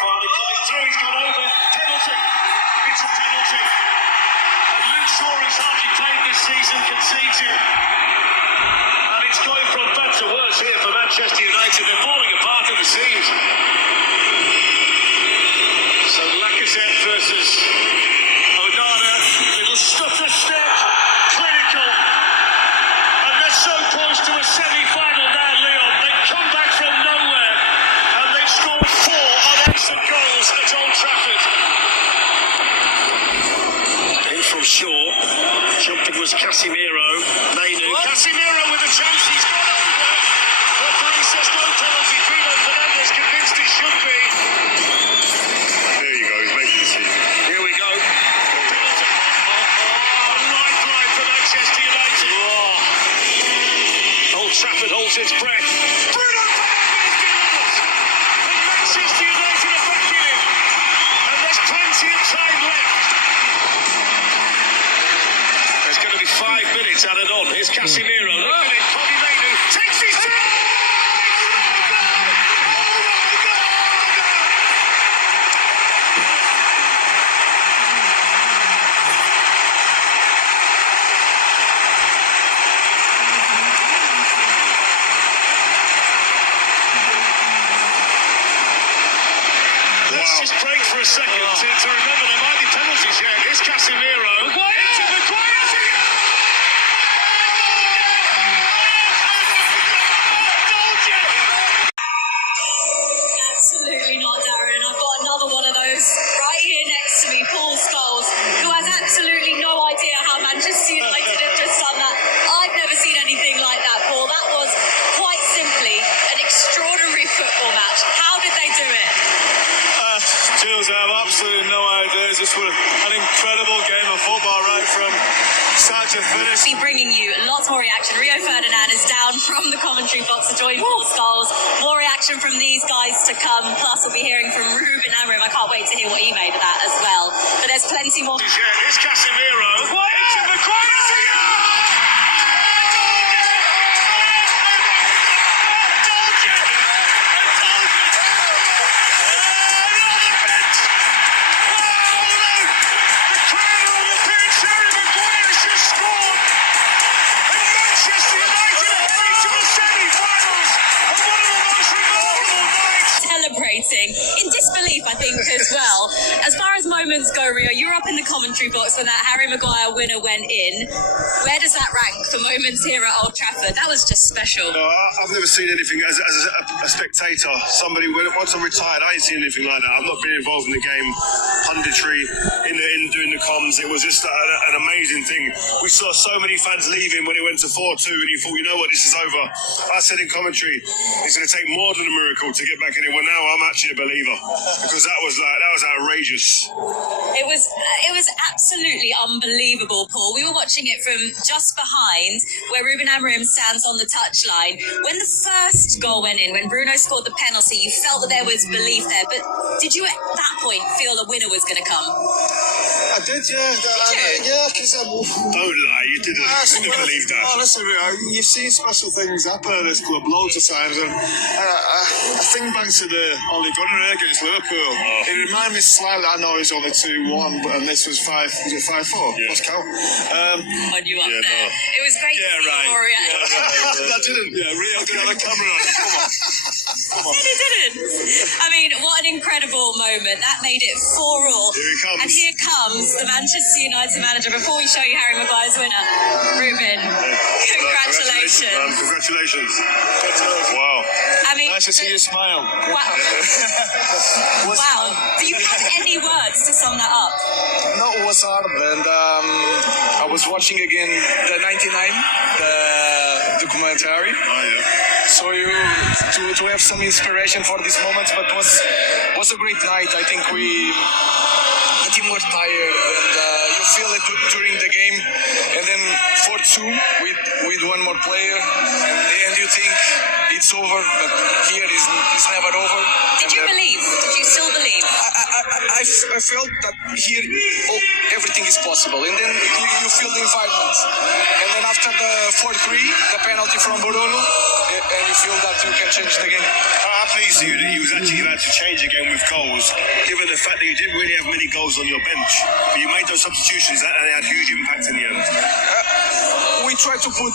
Farley coming through, he's gone over. Penalty. It's a penalty. And Luke Shaw, who's hardly played this season, concedes it. And it's going from bad to worse here for Manchester United. They're falling apart at the seams. So Lacazette versus Onana. Little stutter step. Clinical. And they're so close to a semi-final now, Leon. They come back from nowhere. And they've scored 4 unanswered goals at Old Trafford. In from Shaw. Jumping was Casemiro. Mainu. Casemiro with a chance. He's got over. Referee says no penalty. Bruno Fernandes convinced it should be. There you go. He's making the decision. Here we go. Penalty. Lifeline for Manchester United. Old Trafford holds its breath. Bruno Fernandes delivers. And Manchester United are back in it. And there's plenty of time left. There's going to be 5 minutes added on. Here's Casemiro. Look at it. Kobe Mainu takes his time. Let's just break for a second to remember there might be penalties here. Here's Casemiro. Into Maguire. Absolutely not, Darren. I've got another one of those right here next to me, Paul Scholes, who has absolutely no idea how Manchester United have just done that. I've never seen anything like that, Paul. That was quite simply an extraordinary football match. How did they do it? Jules, I have absolutely no idea. It's just an incredible game of football right from start to finish. Be bringing you lots more reaction. Rio Ferdinand is down from the commentary box to join Paul Scholes. More reaction from these guys to come. Plus, we'll be hearing from Ruben Amorim. I can't wait to hear what he made of that as well. But there's plenty more. Here's Casemiro. Into Maguire. Celebrating in disbelief, I think, as well. As far as moments go, Rio, you were up in the commentary box when that Harry Maguire winner went in. Where does that rank for moments here at Old Trafford? That was just special. No, I've never seen anything as a spectator. Somebody, once I'm retired, I ain't seen anything like that. I've not been involved in the game, punditry, in doing the comms. It was just an amazing thing. We saw so many fans leaving when it went to 4-2, and you thought, you know what, this is over. I said in commentary, it's going to take more than a miracle to get back in it. Well, now I'm actually a believer because that was outrageous. It was absolutely unbelievable, Paul. We were watching it from just behind where Ruben Amorim stands on the touchline. When the first goal went in, when Bruno scored the penalty, you felt that there was belief there. But did you at that point feel a winner was going to come? I did, yeah. Yeah, because Don't lie, you didn't believe that. Oh, listen, you've seen special things happen at this club loads of times, and I think back to the Ole Gunnar against Liverpool. It reminded me slightly. I know it's only 2-1, and this was 5. Was it 5-4? Yeah. Lost count. On you up Yeah, there. no. It was great to see your reaction. I didn't. Yeah, Rio didn't have a camera on it. Come on. He didn't. I mean, what an incredible moment. That made it 4-4. Here he comes. And here comes the Manchester United manager. Before we show you Harry Maguire's winner, Ruben, congratulations. Congratulations. Wow. I mean, Nice to see you smile. wow. Wow. Do you have any words to sum that up? No, it was hard, and I was watching again the 99, the documentary. Oh, yeah. So to have some inspiration for these moments, but was a great night. I think the team was tired, and you feel it during the game, and then 4-2 with one more player, and you think it's over, but here it's never over. Did you believe? Did you still believe? I I felt that here everything is possible, and then you feel the environment, and then after the 4-3, the penalty from Bruno, and you feel that you can change the game. How pleased are you that you was actually allowed to change the game with goals, given the fact that you didn't really have many goals on your bench, but you made those substitutions and they had huge impact in the end? We try to put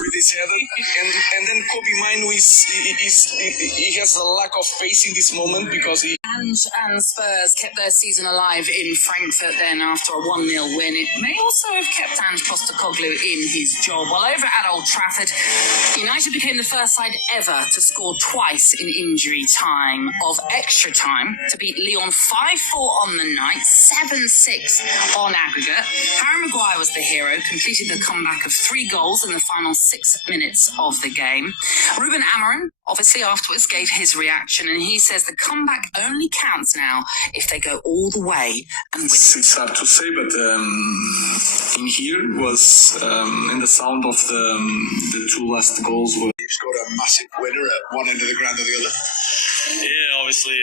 with his head, and then Kobe Mino he has a lack of pace in this moment because he. And Spurs kept their season alive in Frankfurt then after a 1-0 win. It may also have kept Ange Postecoglou in his job. While over at Old Trafford, United became the first side ever to score twice in injury time of extra time to beat Lyon 5-4 on the night, 7-6 on aggregate. Harry Maguire was the hero, completed the comeback of 3 goals in the final 6 minutes of the game. Ruben Amorim, obviously afterwards, gave his reaction, and he says the comeback only counts now if they go all the way and win. It's hard to say, but in here was in the sound of the 2 last goals. You scored a massive winner at one end of the ground or the other. Yeah, obviously,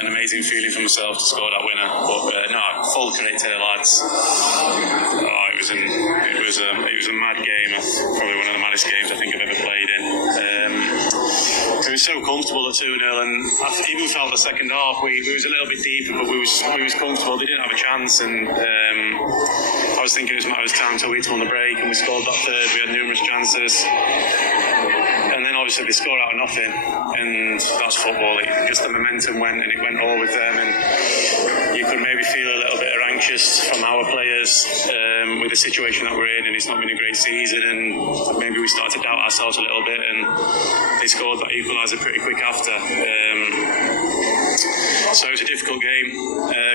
an amazing feeling for myself to score that winner. But full credit to the lads. It was a mad game. Probably one of the maddest games I think I've ever played in. It was so comfortable at 2-0, and even felt the second half we was a little bit deeper, but we was comfortable. They didn't have a chance, and I was thinking it was a matter of time till we won the break, and we scored that third. We had numerous chances. And then obviously they score out of nothing, and that's football. Just the momentum went, and it went all with them, and you could maybe feel a little bit anxious from our players with the situation that we're in, and it's not been a great season, and maybe we started to doubt ourselves a little bit, and they scored that equaliser pretty quick after. So it's a difficult game.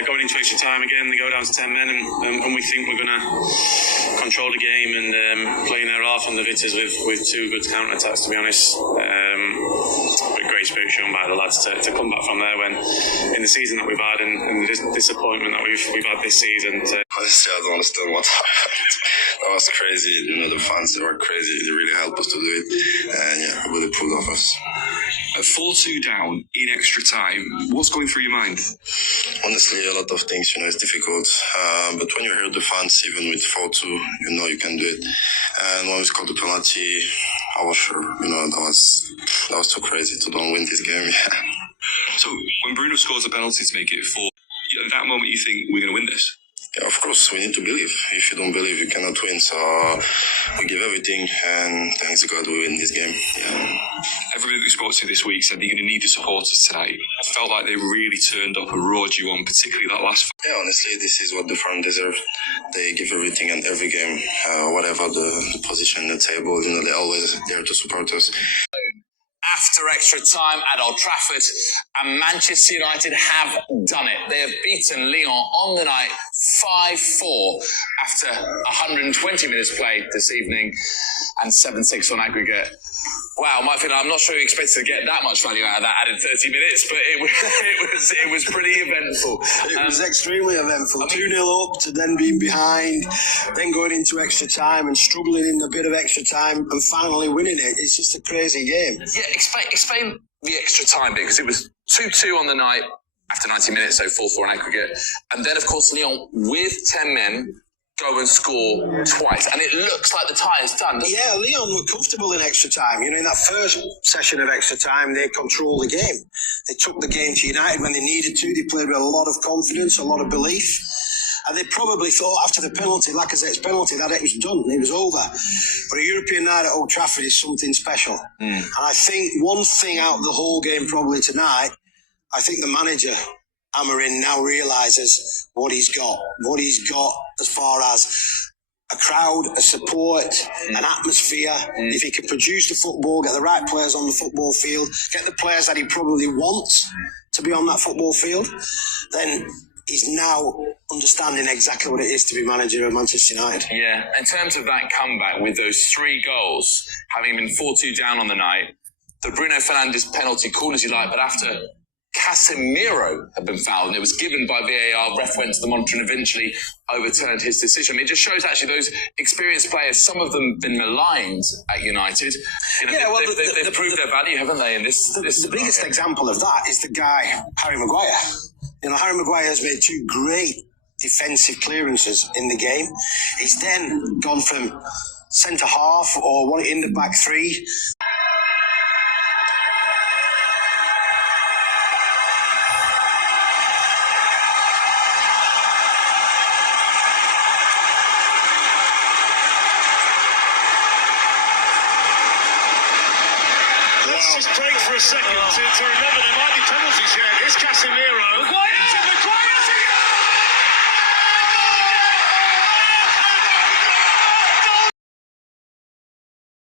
Going into extra time again, they go down to 10 men, and we think we're going to control the game and play in their half on the Vitters with 2 good counter-attacks, to be honest. But great spirit shown by the lads to come back from there when in the season that we've had and the disappointment that we've had this season. Honestly, I don't understand what happened. That was crazy. The fans, they were crazy. They really helped us to do it. And really proud of us. 4-2 down in extra time. What's going through your mind? Honestly, a lot of things, it's difficult. But when you hear the fans, even with 4-2, you can do it. And when we scored the penalty, I was sure, that was too crazy to don't win this game. So when Bruno scores a penalty to make it 4, at that moment you think we're going to win this? Yeah, of course, we need to believe. If you don't believe, you cannot win. So we give everything, and thanks to God, we win this game. Yeah. Everybody that we spoke to this week said they're going to need the supporters tonight. I felt like they really turned up and roared you on, particularly that last. Yeah, honestly, this is what the fans deserve. They give everything in every game, whatever the position in the table. They're always there to support us. After extra time at Old Trafford, and Manchester United have done it. They have beaten Lyon on the night 5-4 after 120 minutes played this evening and 7-6 on aggregate. Wow, I'm not sure you expected to get that much value out of that added 30 minutes, but it was pretty eventful. It was extremely eventful. 2-0 up to then being behind, then going into extra time and struggling in a bit of extra time and finally winning it. It's just a crazy game. Yeah, explain the extra time bit, because it was 2-2 on the night after 90 minutes, so 4-4 on aggregate. And then, of course, Lyon with 10 men go and score twice, and it looks like the tie is done. Yeah, Lyon were comfortable in extra time. In that first session of extra time, they controlled the game. They took the game to United when they needed to. They played with a lot of confidence, a lot of belief. And they probably thought after the penalty, Lacazette's penalty, that it was done, it was over. But a European night at Old Trafford is something special. And I think one thing out of the whole game probably tonight, I think the manager, Amorim, now realises what he's got as far as a crowd, a support, an atmosphere. If he can produce the football, get the right players on the football field, get the players that he probably wants to be on that football field, then he's now understanding exactly what it is to be manager of Manchester United. Yeah, in terms of that comeback with those 3 goals, having been 4-2 down on the night, the Bruno Fernandes penalty, cool as you like, but after Casemiro had been fouled, and it was given by VAR. Ref went to the monitor and eventually overturned his decision. It just shows actually those experienced players, some of them been maligned at United. You know, yeah, well, they've proved their value, haven't they? In this, the biggest example of that is the guy, Harry Maguire. You know, Harry Maguire has made 2 great defensive clearances in the game. He's then gone from centre half or one in the back 3. Just break for a second to remember there might be penalties here. Here's Casemiro. Maguire!